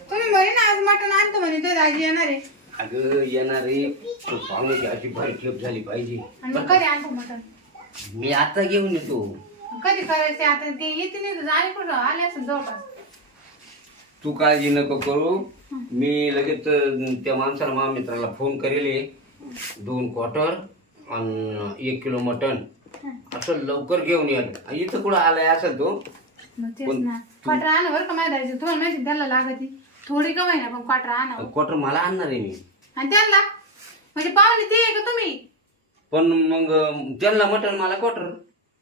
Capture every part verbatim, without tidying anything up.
तुम्ही म्हणे ना आज मटण आणतो म्हणे तो दाजी येणार आहे. अगं येणार रे पाहुण्याची अशी भारी ठेप झाली पाहिजे. आणि मग कधी आणतो मटण? मी आता घेऊन येतो. कधी करायचे आता ते येते नाही तर आणि कुठं आले असेल जवळपास. तू काळजी नको करू. मी लगेच त्या माणसाला माझ्या मित्राला फोन करेल. दोन क्वार्टर आणि एक किलो मटण असं लवकर घेऊन या. इथं कुठं आलाय असं तो मग तेच ना क्वार्टर आणा बरं का माहिती आहे तुम्हाला माहिती त्याला लागत थोडी कमाई ना पण क्वार्टर आणा. क्वार्टर मला आणणार आहे मी. आणि त्यांना म्हणजे पाहुणे ते आहे का तुम्ही? पण मग त्यांना मटण मला क्वार्टर.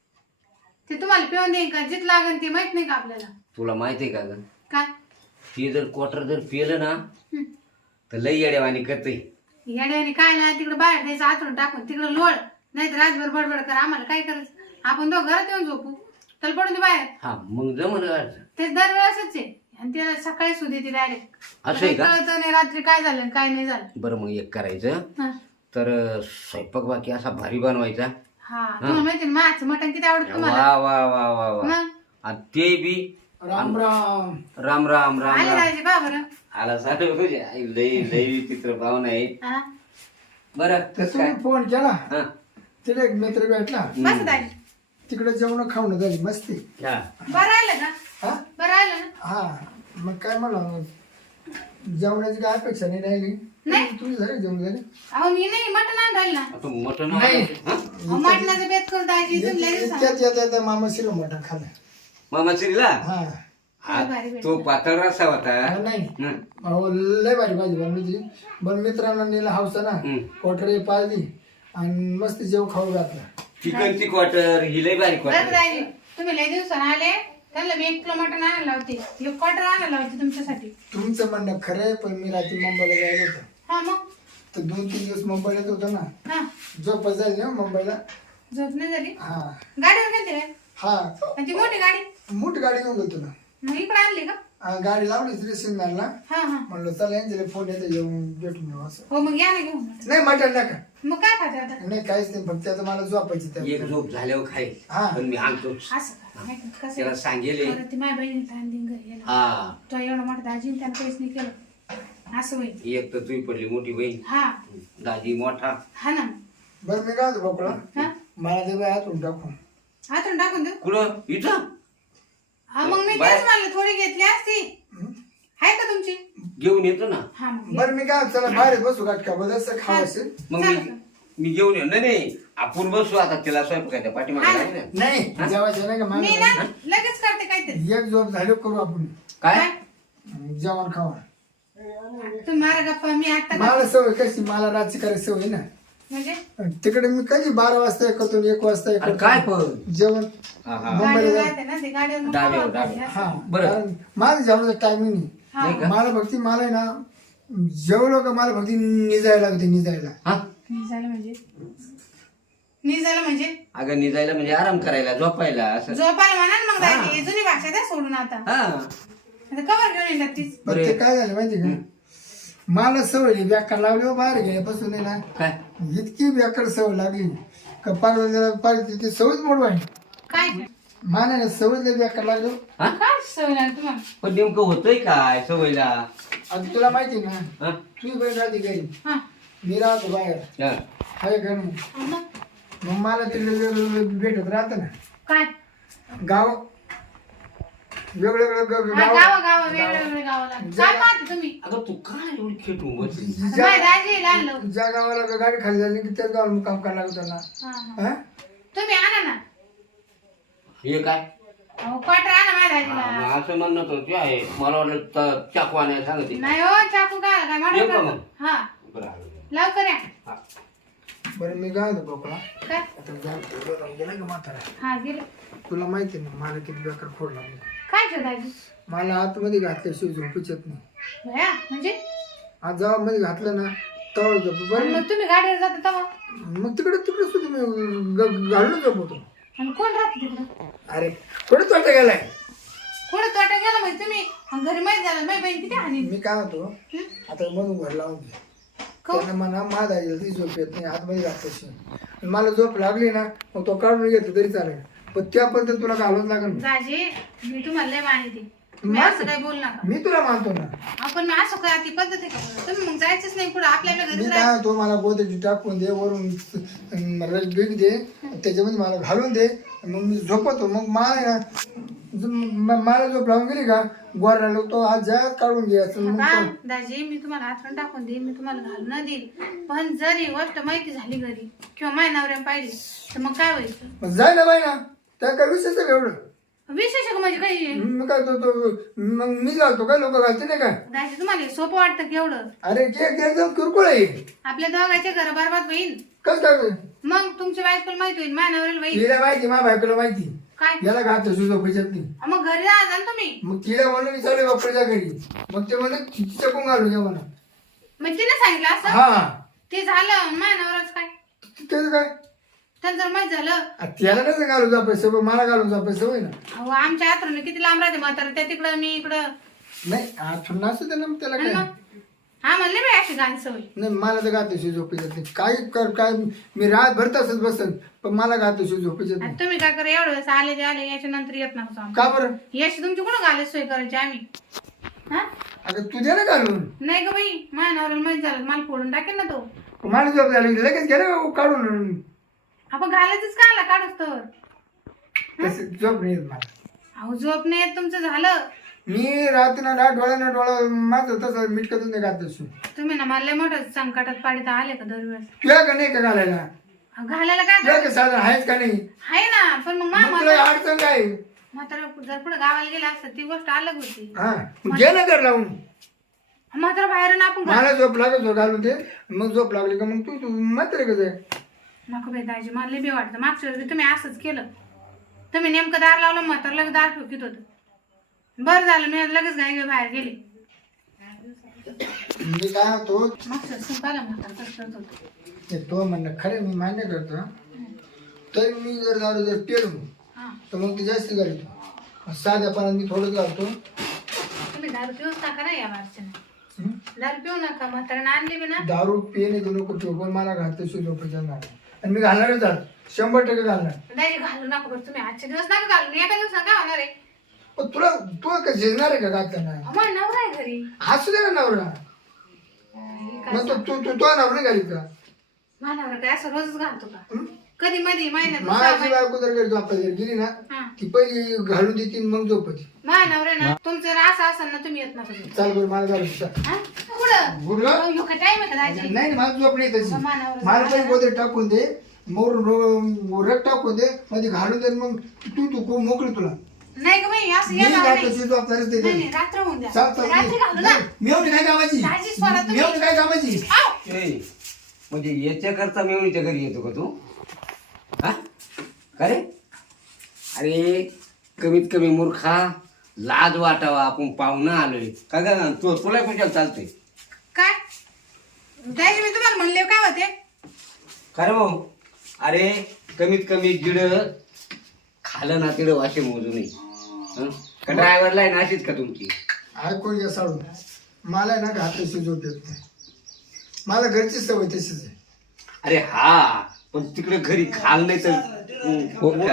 ते तुम्हाला पिऊन देईन का जित लागेल ते माहित नाही का आपल्याला? तुला माहिती आहे का ग काय ते जर क्वार्टर जर पिलं ना हं. तर लई येड्यावानी करते. येड्याने काय ना तिकडे बाहेर द्यायचं आतून टाकून तिकडे लोळ नाही तर राजभर बडबड कर. आम्हाला काय करायचं आपण तो घरात येऊन झोपू तर पडून दे बाहेर. हा मग जमन ते दरवेळेसच आहे आणि त्याला सकाळी सुधी ती डायरेक्ट असं आहे का? कळतं नाही रात्री काय झालं आणि काय नाही झालं. बरं मग एक करायचं हा तर स्वयंपाक बाकी असा भारी बनवायचा. हा तुम्हाला माहिती ना माझं मटण किती आवडत तुम्हाला. वा वा वा वा वा मग आणि ते बी राम राम. राम राम राम आले राम राजे बा बरं. आला साठव तुझे आई लई लई चित्र पाहून आहे. हा बरं तर कसं काय? तुम्ही फोन केला हा तिला एक मित्र भेटला बस दाजी तिकडे जेवण खाऊन झाली मस्ती. हा. बरं आलं ना हा बरं आलं ना. हा मग काय म्हणा जेवणाची काय अपेक्षा नाही राहिली. नाही. तुझी झाली जेवण झाली. अहो मी नाही मटण आण राहील ना. आता मटण नाही. हा? अहो, मटणाचं बेत करू दाजी तुमल्या दिवसात. इतक्यात येत येत मामा शिरो मटण खाल्लं. मामा श्रीला हा हा, तो पातळ रस्सा होता. हा, नाही हं. अहो लय भारी भाजी बनवली. बरं मित्रांना नेला हौसा ना हं. कोटरे पाळली आणि मस्त जेव खाऊ घातलं. चिकनची क्वार्टर ही लई बारी बरं क्वार्टर. दाजी तुम्ही लय दिवसानं आले त्यांना मी एक किलो मटण आणायला लावते एक क्वार्टर आणायला लावते तुमच्यासाठी. तुमचं म्हणणं खरं आहे पण मी रात्री मुंबईला जायला होतं हा मग तर दोन तीन दिवस मुंबईला येत होतो ना हा झोपच जाईल ना मुंबईला. झोप नाही झाली हा गाडीवर गेलते काय? हा आणि ती मोठी गाडी मोठी गाडी घेऊन गेलो ना. मग इकडे आणली का? हा, गाडी लावली तरी सिग्नलला हा हा म्हणलं चला यांच्याला फोन येतो येऊन भेटून येऊ असं. हो मग या ना घेऊन. नाही मटण नका. मग काय खाते आता? नाही काहीच नाही फक्त आता मला झोपायची त्या. एक झोप झाल्यावर खाईल हा. पण मी आणतो असं का? नाही का? कसं त्याला आहे? सांगेल. परत ती माझ्या बहिणीला आणली घरी यायला. हा तो एवढा मोठा दाजी आणि त्यानं काहीच नाही केलं असं होईल. एक तर तुम्ही पडली मोठी बहीण हा दाजी मोठा. हा ना बरं मी काय होतो बोकळा हा मला ते बाय हातून टाकून. आतून टाकून देऊ. कुठं इथं हा मग मी बाय. तेच म्हणलं थोडी घेतली असती आहे का तुमची? घेऊन येतो ना. हा मग बरं मी काय चला बाहेर बसू गाठका बस खावं असेल. मग मी मी घेऊन येऊ. नाही नाही आपण बसू आता तिला स्वयंपाकाच्या पाठीमागे लागू द्या. नाही जेवायचं नाही का मी मला ना लगेच करते काहीतरी. एक झोप झालं करू आपण काय जेवण खावा. तुम्ही मारा गप्पा मी आता मला सवय कशी मला रातची करायची सवय ना. म्हणजे तिकडे मी कधी बारा वाजता एक करतो एक वाजता एक अरे करतो काय पण जेवण. हा, हा. मुंबईला गाडीवर जा. राहते ना ते गाडीवर मग डावीवर, खावा डावीवर. लागते. हा बरं. कारण माझं जेवणाचं टायमिंग नाही. नाही का? मला भक्ती मला आहे ना जेवलो का मला भक्ती निजायला लागते निजायला. हा निघालं म्हणजे निघालं म्हणजे अगं निजायला म्हणजे आराम करायला झोपायला असं. झोपायला म्हणा ना मग दादी जुनी भाषा द्या सोडून आता हा आता कवर घेऊन येतात तीच. पण ते काय झालं माहिती का मला सवय नाही व्याकरण लावली हो बाहेर गेल्यापासून आहे ना काय इतकी व्याकरण सवय लागली का पार पार तिथे सवयच मोड आहे. काय मानाने सवय व्याकरण लागलो. हा काय सवय लागली तुम्हाला? पण नेमकं होतंय काय सवयला. आता तुला माहिती ना हा? तुझी बहीण राहते घरी हा मी राहतो बाहेर हा. हाय घर मग मग मग मला तिकडे वेगवेगळं भेटत राहतं ना काय गाव वेगळं वेगळं हा, गाव गावा गावा वेगळे वेगळे गावाला काय पाहते तुम्ही? अगं तू काय एवढी खेटून बसली. आता माझ्या दाजी लहान लोक. ज्या गावाला गाडी खाली झाली की त्याच गावाला काम करायला लागतं ना. हा, हा. हा? तुम्ही आणा ना हे काय अहो क्वार्टर आणा माझ्या हा, दाजीला. मग असं म्हणणं तर ते आहे मला वाटलं त- चाकू आणायला सांगते. नाही हो चाकू काय काय येऊ का मॅडम मग? हा बरं आलो. लवकर या. हा. बरं मी काय होतो बोकळा काय आता जा- गेला का म्हातारा हा गेले तुला माहिती ना मला किती बेकार खोड लागली. काय ठेव दाजी मला आतमध्ये घातल्याशिवाय झोपूच येत नाही. भया म्हणजे आज जेव्हा मध्ये घातलं ना तेव्हा झोप आणि बरं मग तुम्ही गाडीवर जाता तेव्हा मग तिकडे तिकडे सुद्धा मी ग- घालून झोपवतो. आणि कोण राहते तिकडं? अरे कुठे तोटा गेलाय. पुढे तोटा गेला म्हणजे तुम्ही आणि घरी माहित झालं माझी बहीण किती हानी. मी काय होतो आता मधून घर लावून घे त्यांना म्हणा माझा आईला ती झोप येत नाही आतमध्ये घातल्याशिवाय. मला झोप लागली ना मग तो काढून घेतो तरी चालेल पण त्यापर्यंत तुला घालवच लागेल. दाजी मी तुम्हाला लय माहिती तुम्ही असं काही बोल नका मी तुला मानतो ना. आपण मी असं काय ती पद्धत आहे का बरं? तुम्ही मग जायचंच नाही पुढे आपल्याला मी घरीच काय राहायचं. तो मला गोदरेज टाकून दे वरून रसबीग दे त्याच्यामध्ये मला घालून दे मग मी झोपतो. मग मला म- मला झोप लावून गेली का गोर राहिलो तो आज जा काढून घे असं मग हा, तो- दाजी मी तुम्हाला हातून टाकून देईन मी तुम्हाला घालून देईल पण जर ही गोष्ट माहिती झाली घरी किंवा माझ्या नवऱ्या पाहिजे तर मग काय व्हायचं? मग जाय ना बाई ना त्या काय विशेष आहे का एवढं. विशेष आहे का म्हणजे काही मी काय तो तो मग मी घालतो काय लोक घालते नाही काय. दाजी तुम्हाला हे सोपं वाटतं की एवढं अरे ते एकदम किरकोळ आहे. आपल्या दोघांचे घर बरबाद होईल कस काय मग तुमच्या बायकोला माहिती होईल माझ्या नवऱ्याला होईल तिला माहिती माझ्या बायकोला माहिती काय याला घालतो सुद्धा पैशात नाही. मग घरी राहा ना तुम्ही मग तिला म्हणलं मी चालू बापरेच्या घरी मग ते म्हणलं तिच्या कोण घालू घ्या म्हणा. मग तिने सांगितलं असं हा ते झालं माझ्या नवऱ्याच काय त्याचं काय त्यांचं जर माहित झालं आ, त्याला कसं घालून जा पैसे मला घालून जा पैसे होय ना. अहो आमच्या आतरून किती लांब राहते म्हातारा त्या तिकडं मी इकडं नाही आठवण असं त्याला त्याला आणि काय मग हा म्हणले मी अशी गाणी सवय नाही मला तर गातोशी झोपी जात नाही काय कर काय मी रात भर तसंच बसन पण मला गातोशी झोपी जात आणि नाही. तुम्ही काय करा एवढं वेळेस आले ते आले याच्या नंतर येत नका का बरं याची तुमची कुठं घाले सोय करायची आम्ही हा अगं तू दे ना घालून नाही ग बाई माझ्या नवऱ्याला माहित झालं मला फोडून टाकेल ना तो मला झोप झाली की लगेच घे ना काढून आपण घालायचंच का आला काढूच तर तसं झोप नाही येत मला. अहो झोप नाही येत तुमचं झालं मी रात्री ना ना डोळ्या ना डोळा माझं तसं मिटकतच नाही गातोशी. तुम्ही ना मला लय मोठं संकटात पाडीत आले का दरवेळेस तुला का नाही का घालायला अहो, घालायला काय तुला का साधन आहेच का नाही आहे ना पण मग मा मग तुला अडचण काय म्हातारा जर पुढे गावाला गेला असतं ती गोष्ट अलग होती हा मग घे ना घर लावून म्हातारा बाहेर ना आपण मला झोप लागत झोप घालून दे मग झोप लागली का मग तू तू मात्र कसं आहे. नको बाई दाजी मला लय बी वाटतं मागच्या वेळेस बी तुम्ही असंच केलं तुम्ही नेमकं दार लावलं म्हातारा लगेच दार ठोकीत होतं बरं झालं मी लगेच घाई घाई बाहेर गेले मी काय होतो मागच्या वेळेस पाहिलं म्हातारा कसं करत होतं ते तो म्हणणं खरं मी मान्य करतो तर मी जर दारू जर पेलो हा तर मग ते जास्त घालतो साध्या पाण्यात मी थोडंच घालतो. तुम्ही दारू पिऊच नका ना या बारच्या दारू पिऊ नका म्हाताऱ्याने आणली बी ना दारू पिणे तर नको पिऊ पण मला घालतो झोपायच्या नाही आणि मी घालणारच झालं शंभर टक्के घालणार. दाजी घालू नका बरं तुम्ही आजचे दिवस नका घालून एका दिवसात काय होणार आहे पण तुला तू का झेलणार आहे का घालताना मग नवरा आहे घरी असू दे ना नवरा मग तो तू तू तो नवरा घालीत का माझा नवरा काय असं रोजच घालतो का हं? कधी मध्ये महिन्यात सहा माझी महिन्यात. बायको जर घरी झोपायला जर गेली ना हा. ती पहिली घालून देते मग झोपती. माझ्या नवरा ना तुमचं जर असं असेल ना तुम्ही येत नका घरी. चाल बरं मला घालून चाल. हा? कुठं बुडलं? अहो, ह्यो काय टाइम आहे का दाजी नाही नाही, मला झोप नाही तशी मग मानावर मला जायला पण गोदर टाकून दे मोर रग टाकून दे मध्ये घालून दे मग तू तू खूप मोकळी तुला नाही का बाई असं मी येणार घालतो नाही शिजू आपल्यालाच नाही, ते नाही, रात्र होऊन द्या चाल चाल रात्री घालू ना मेवणी काय कामाची दाजी स्वरा तुम्ही मेवणी काय कामाची आव! ए, म्हणजे याच्याकरता मेवणीच्या घरी येतो का तू हा का रे अरे कमीत कमी मूर्खा लाज वाटावा आपण पाहुणं आलोय का ग तू तुला कुठे चालतंय काय दाजी मी तुम्हाला म्हणले काय होते खरं भाऊ अरे कमीत कमी जिड खालं ना तिडं वाशे मोजू नये हं? का ड्रायव्हरला आहे ना अशीच का तुमची ऐकून घ्या साडून मला आहे ना घातल्याशी झोप येत नाही मला घरची सवय तशीच आहे. अरे हा पण तिकडे घरी घाल नाही तर हं, हो का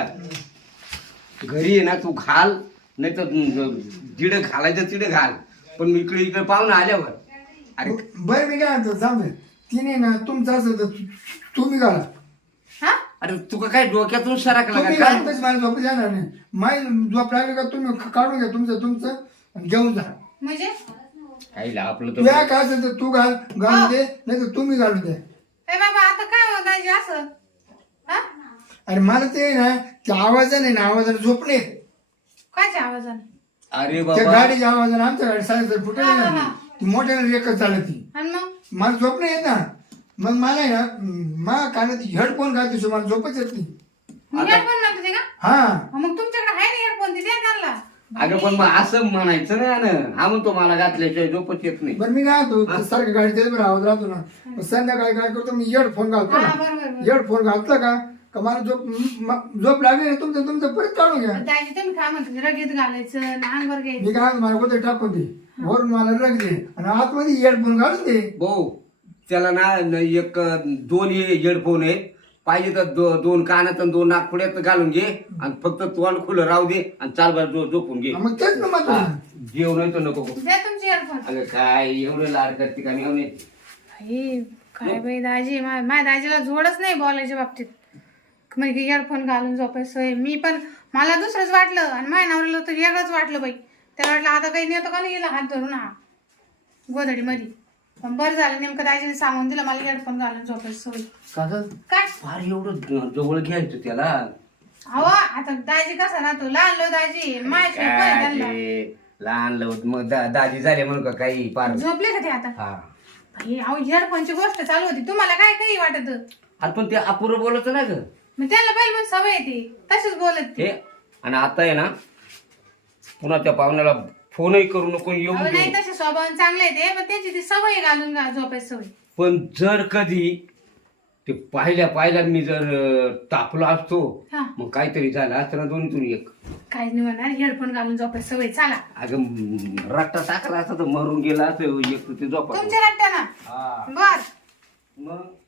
घरी आहे ना तू घाल नाही तर जिड घालायचं तिडे घाल पण मी इकडे इकडे पाहून आल्यावर अरे बरं मी काय म्हणतो सांग तिने ना तुमचं असं तर तु- तुम्ही घाला हा अरे तुका काय डोक्यातून सरकला तुम्ही का घाला काय तशी मला झोप जाणार नाही माई झोप लागली का तुम्ही ख- काढून घ्या तुमचं तुमचं आणि घेऊन जा म्हणजे आईला आपलं तुला तर काय असेल तर तू घाल घालून दे नाही तर तुम्ही घालून दे. ए बाबा आता काय हो दाजी असं हा अरे मला ते ना त्या आवाजाने ना आवाजाने झोप नाही कायच्या आवाजाने अरे त्या बाबा गाडीच्या आवाजाने आमच्या गाडी साडेसात फुटे ना ती मोठ्याने एकच चालत ती आणि मग मला झोप नाही येत ना मग मला आहे ना मा कानात हेडफोन घालतो मला झोपच येत नाही. हेडफोन म्हणतो ते का हा मग तुमच्याकडे आहे ना हेडफोन ते द्या त्यांना अगं पण मग असं म्हणायचं ना यानं. हा म्हणतो मला घातल्याशिवाय झोपच येत नाही बरं मी काय होतो सारखं गाडी बरं आवाज राहतो ना मग संध्याकाळी काय करतो मी हेडफोन घालतो हा ना बरोबर बरोबर. हेडफोन घातला का का मला झोप म- झोप लागली ना तुमचं तुमचं परत काढून घ्या. दाजी तुम्ही काय म्हणतो रगीत घालायचं आणि अंगावर घ्यायचं मी काय म्हणतो, मला कुठे टाकून दे वरून मला रग दे आणि आतमध्ये हेडफोन घालून दे. भाऊ त्याला ना न- एक दोन हेडफोन आहेत पाहिजे तर दो- दोन कानात आणि दोन नागपुड्यात घालून घे आणि फक्त तोंड खुलं राहू दे आणि चाल बरं झो- झोपून घे मग तेच ना मग हा. जेवण तर नको करू. द्या तुमचे हेडफोन. अगं काय एवढं लाड करते का मी बाई काय बाई दाजी मा- माझ्या दाजीला जोडच नाही बोलायच्या बाबतीत. म्हणजे हेडफोन घालून झोपायचं मी पण मला दुसरंच वाटलं आणि माझ्या नवऱ्याला तर वेगळंच वाटलं बाई. त्याला वाटलं आता काही नेतो का नाही गेला हात धरून हा गोधडी मध्ये. पण बरं झालं नेमकं दाजीने सांगून दिलं मला हेडफोन घालून झोपायचं सवय. काय फार एवढं जवळ घ्यायचं त्याला. अहो आता दाजी कसा राहतो लहान लो दाजी माझ्या काय ते लहान लवत मग दा- दाजी झाले म्हणून का काही पार. झोपले का ते आता? हा बाई अहो हेडफोनची गोष्ट चालू होती तुम्हाला काय काही वाटत? अरे पण ते अपुरं बोलत ना ग मग त्याला पहिले पण सवय येते तशीच बोलत हे. आणि आता आहे ना पुन्हा त्या पाहुण्याला फोनही करू नको येऊन अहो, नाही देऊ. तसे स्वभाव चांगले आहे ते पण त्याची ती सवय घालून घा- झोपायची सवय. पण जर कधी ते पाहिल्या पाहिल्या मी जर अं, तापलो असतो हा मग काहीतरी झालं असतं ना दोन्हीतून एक. काहीच नाही म्हणणार हेडफोन घालून झोपायची सवय. चला अगं म, रट्टा टाकला असता तर मरून गेला असं एक तर ते झोपा. तुमच्या रट्ट्या ना हा बर मग